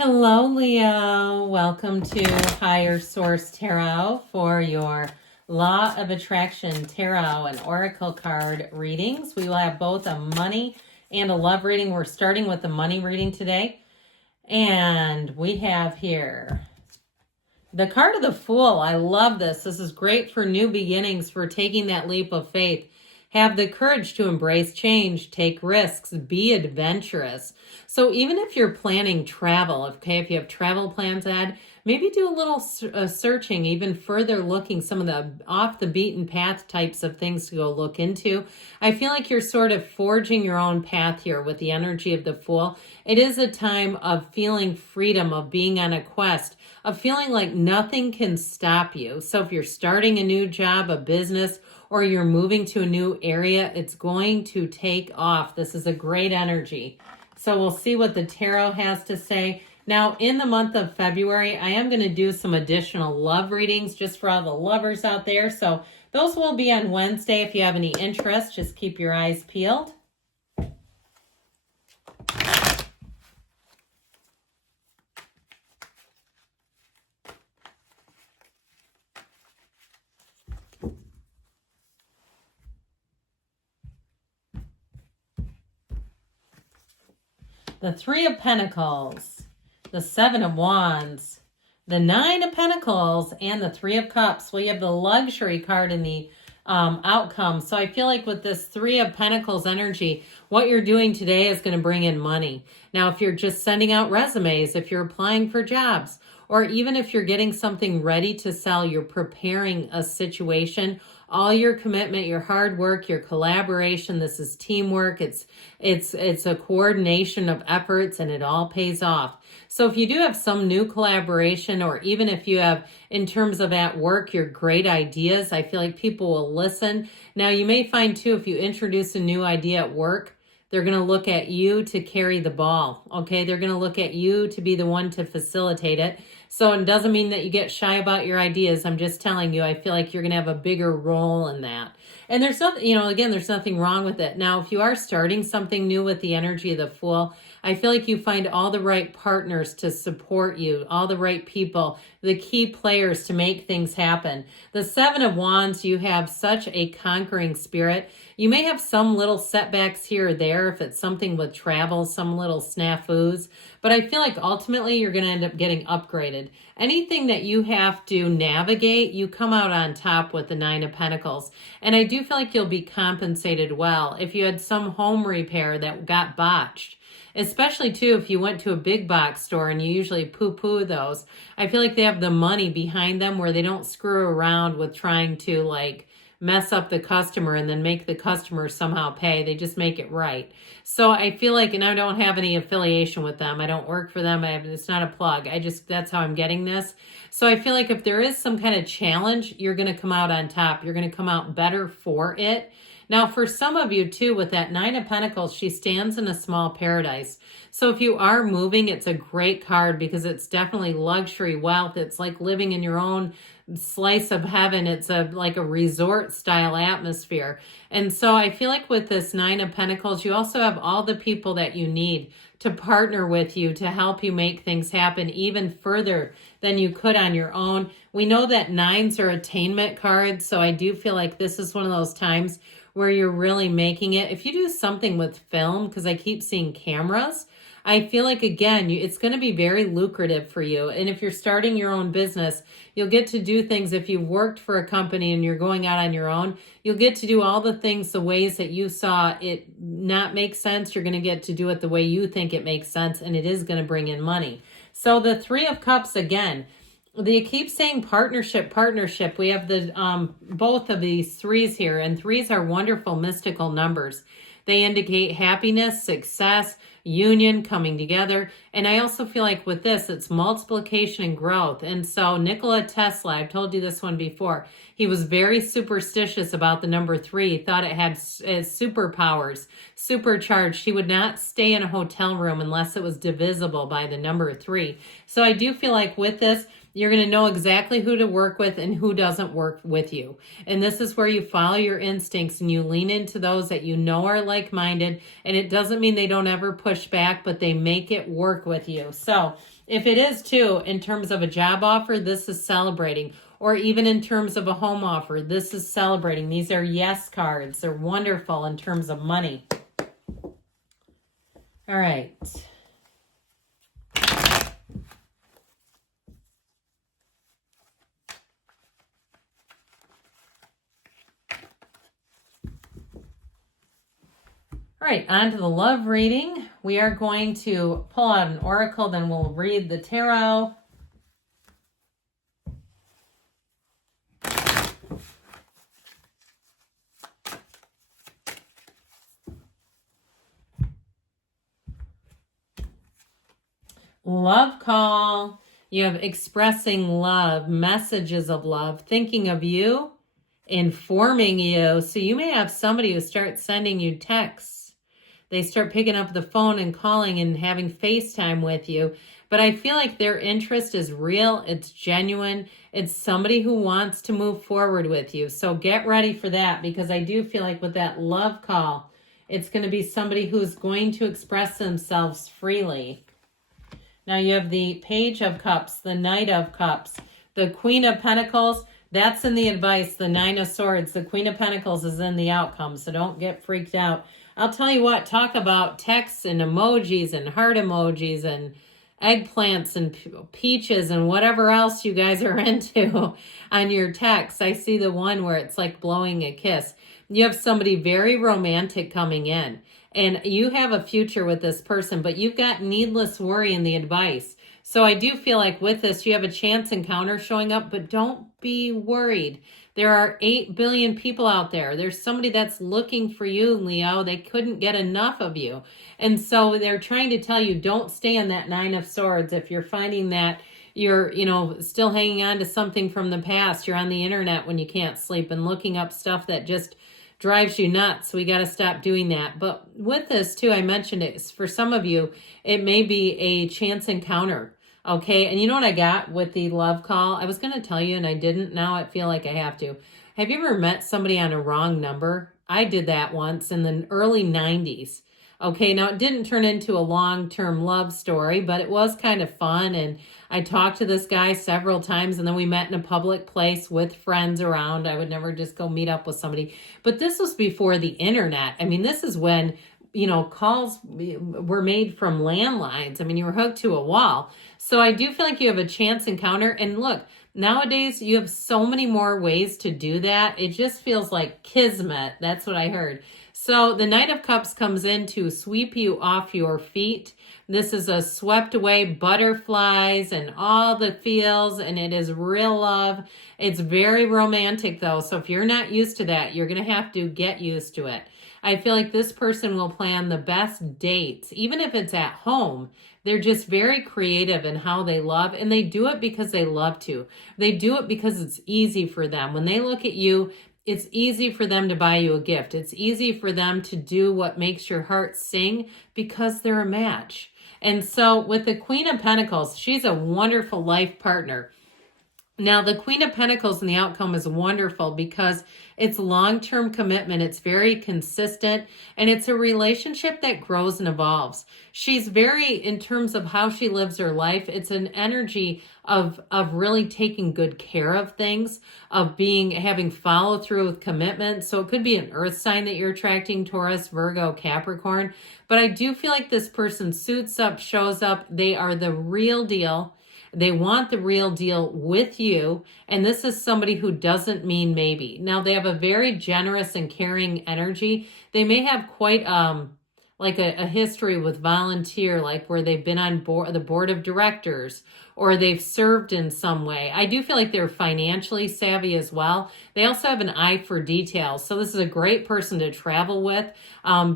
Hello, Leo. Welcome to Higher Source Tarot for your Law of Attraction Tarot and Oracle card readings. We will have both a money and a love reading. We're starting with the money reading today. And we have here the card of the Fool. I love this. This is great for new beginnings, for taking that leap of faith. Have the courage to embrace change, take risks, be adventurous. So even if you're planning travel, okay, if you have travel plans ahead, maybe do a little searching, even further looking, some of the off the beaten path types of things to go look into. I feel like you're sort of forging your own path here with the energy of the Fool. It is a time of feeling freedom, of being on a quest, of feeling like nothing can stop you. So if you're starting a new job, a business, or you're moving to a new area, it's going to take off. This is a great energy. So we'll see what the tarot has to say. Now, in the month of February, I am going to do some additional love readings just for all the lovers out there. So those will be on Wednesday. If you have any interest, just keep your eyes peeled. The Three of Pentacles, the Seven of Wands, the Nine of Pentacles, and the Three of Cups. We have the luxury card in the outcome. So I feel like with this Three of Pentacles energy, what you're doing today is going to bring in money. Now, if you're just sending out resumes, if you're applying for jobs, or even if you're getting something ready to sell, you're preparing a situation, all your commitment, your hard work, your collaboration, this is teamwork, it's a coordination of efforts, and it all pays off. So if you do have some new collaboration, or even if you have, in terms of at work, your great ideas, I feel like people will listen. Now, you may find too, if you introduce a new idea at work, they're going to look at you to carry the ball, okay? They're going to look at you to be the one to facilitate it. So it doesn't mean that you get shy about your ideas. I'm just telling you, I feel like you're going to have a bigger role in that. And there's nothing, again, there's nothing wrong with it. Now, if you are starting something new with the energy of the Fool, I feel like you find all the right partners to support you, all the right people, the key players to make things happen. The Seven of Wands, you have such a conquering spirit. You may have some little setbacks here or there if it's something with travel, some little snafus, but I feel like ultimately you're going to end up getting upgraded. Anything that you have to navigate, you come out on top with the Nine of Pentacles. And I do feel like you'll be compensated well. If you had some home repair that got botched, especially too if you went to a big box store, and you usually poo-poo those, I feel like they have the money behind them where they don't screw around with trying to mess up the customer and then make the customer somehow pay. They just make it right. So I feel like, and I don't have any affiliation with them. I don't work for them. It's not a plug. That's how I'm getting this. So I feel like if there is some kind of challenge, you're going to come out on top. You're going to come out better for it. Now, for some of you too, with that Nine of Pentacles, she stands in a small paradise. So if you are moving, it's a great card because it's definitely luxury wealth. It's like living in your own slice of heaven. It's like a resort style atmosphere. And so I feel like with this Nine of Pentacles, you also have all the people that you need to partner with you to help you make things happen even further than you could on your own. We know that nines are attainment cards, so I do feel like this is one of those times where you're really making it. If you do something with film, because I keep seeing cameras, I feel like, again, it's going to be very lucrative for you. And if you're starting your own business, you'll get to do things. If you've worked for a company and you're going out on your own, you'll get to do all the things, the ways that you saw it not make sense. You're going to get to do it the way you think it makes sense, and it is going to bring in money. So the Three of Cups, again, they keep saying partnership, partnership. We have the both of these threes here, and threes are wonderful mystical numbers. They indicate happiness, success, union, coming together. And I also feel like with this, it's multiplication and growth. And so Nikola Tesla, I've told you this one before, he was very superstitious about the number 3. He thought it had superpowers, supercharged. He would not stay in a hotel room unless it was divisible by the number 3. So I do feel like with this, You're going to know exactly who to work with and who doesn't work with you. And this is where you follow your instincts and you lean into those that you know are like-minded. And it doesn't mean they don't ever push back, but they make it work with you. So if it is too, in terms of a job offer, this is celebrating. Or even in terms of a home offer, this is celebrating. These are yes cards. They're wonderful in terms of money. All right. All right, on to the love reading. We are going to pull out an oracle, then we'll read the tarot. Love call. You have expressing love, messages of love, thinking of you, informing you. So you may have somebody who starts sending you texts. They start picking up the phone and calling and having FaceTime with you. But I feel like their interest is real. It's genuine. It's somebody who wants to move forward with you. So get ready for that, because I do feel like with that love call, it's going to be somebody who's going to express themselves freely. Now you have the Page of Cups, the Knight of Cups, the Queen of Pentacles. That's in the advice, the Nine of Swords. The Queen of Pentacles is in the outcome, so don't get freaked out. I'll tell you what, talk about texts and emojis and heart emojis and eggplants and peaches and whatever else you guys are into on your texts. I see the one where it's like blowing a kiss. You have somebody very romantic coming in, and you have a future with this person, but you've got needless worry in the advice. So I do feel like with this, you have a chance encounter showing up, but don't be worried. There are 8 billion people out there. There's somebody that's looking for you, Leo. They couldn't get enough of you. And so they're trying to tell you, don't stay in that Nine of Swords. If you're finding that you're, still hanging on to something from the past, you're on the internet when you can't sleep and looking up stuff that just drives you nuts. We got to stop doing that. But with this too, I mentioned it, for some of you, it may be a chance encounter. Okay, and you know what I got with the love call? I was going to tell you and I didn't. Now I feel like I have to. Have you ever met somebody on a wrong number? I did that once in the early 90s. Okay, now it didn't turn into a long-term love story, but it was kind of fun. And I talked to this guy several times, and then we met in a public place with friends around. I would never just go meet up with somebody. But this was before the internet. I mean, this is when calls were made from landlines. I mean, you were hooked to a wall. So I do feel like you have a chance encounter. And look, nowadays you have so many more ways to do that. It just feels like kismet. That's what I heard. So the Knight of Cups comes in to sweep you off your feet. This is a swept away butterflies and all the feels, and it is real love. It's very romantic though. So if you're not used to that, you're going to have to get used to it. I feel like this person will plan the best dates, even if it's at home. They're just very creative in how they love, and they do it because they love to. They do it because it's easy for them. When they look at you, it's easy for them to buy you a gift. It's easy for them to do what makes your heart sing because they're a match. And so with the Queen of Pentacles, she's a wonderful life partner. Now, the Queen of Pentacles in the outcome is wonderful because it's long-term commitment. It's very consistent, and it's a relationship that grows and evolves. She's very, in terms of how she lives her life, it's an energy of really taking good care of things, of having follow through with commitment. So it could be an earth sign that you're attracting, Taurus, Virgo, Capricorn. But I do feel like this person suits up, shows up. They are the real deal. They want the real deal with you. And this is somebody who doesn't mean maybe. Now, they have a very generous and caring energy. They may have quite like a history with volunteer, like where they've been on the board of directors, or they've served in some way. I do feel like they're financially savvy as well. They also have an eye for details. So this is a great person to travel with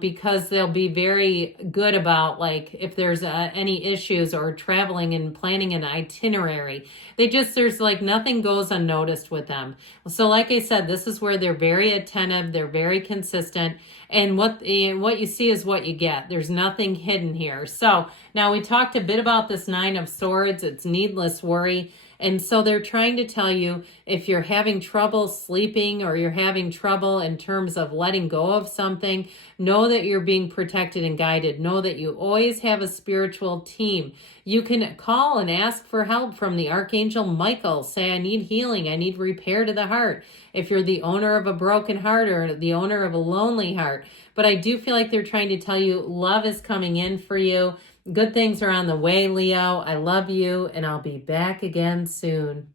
because they'll be very good about, like, if there's any issues or traveling and planning an itinerary. There's like nothing goes unnoticed with them. So like I said, this is where they're very attentive. They're very consistent. And what you see is what you get. There's nothing hidden here. So now we talked a bit about this Nine of Swords. It's needless worry. And so they're trying to tell you, if you're having trouble sleeping or you're having trouble in terms of letting go of something, know that you're being protected and guided. Know that you always have a spiritual team. You can call and ask for help from the Archangel Michael. Say, I need healing. I need repair to the heart. If you're the owner of a broken heart or the owner of a lonely heart. But I do feel like they're trying to tell you love is coming in for you. Good things are on the way, Leo. I love you, and I'll be back again soon.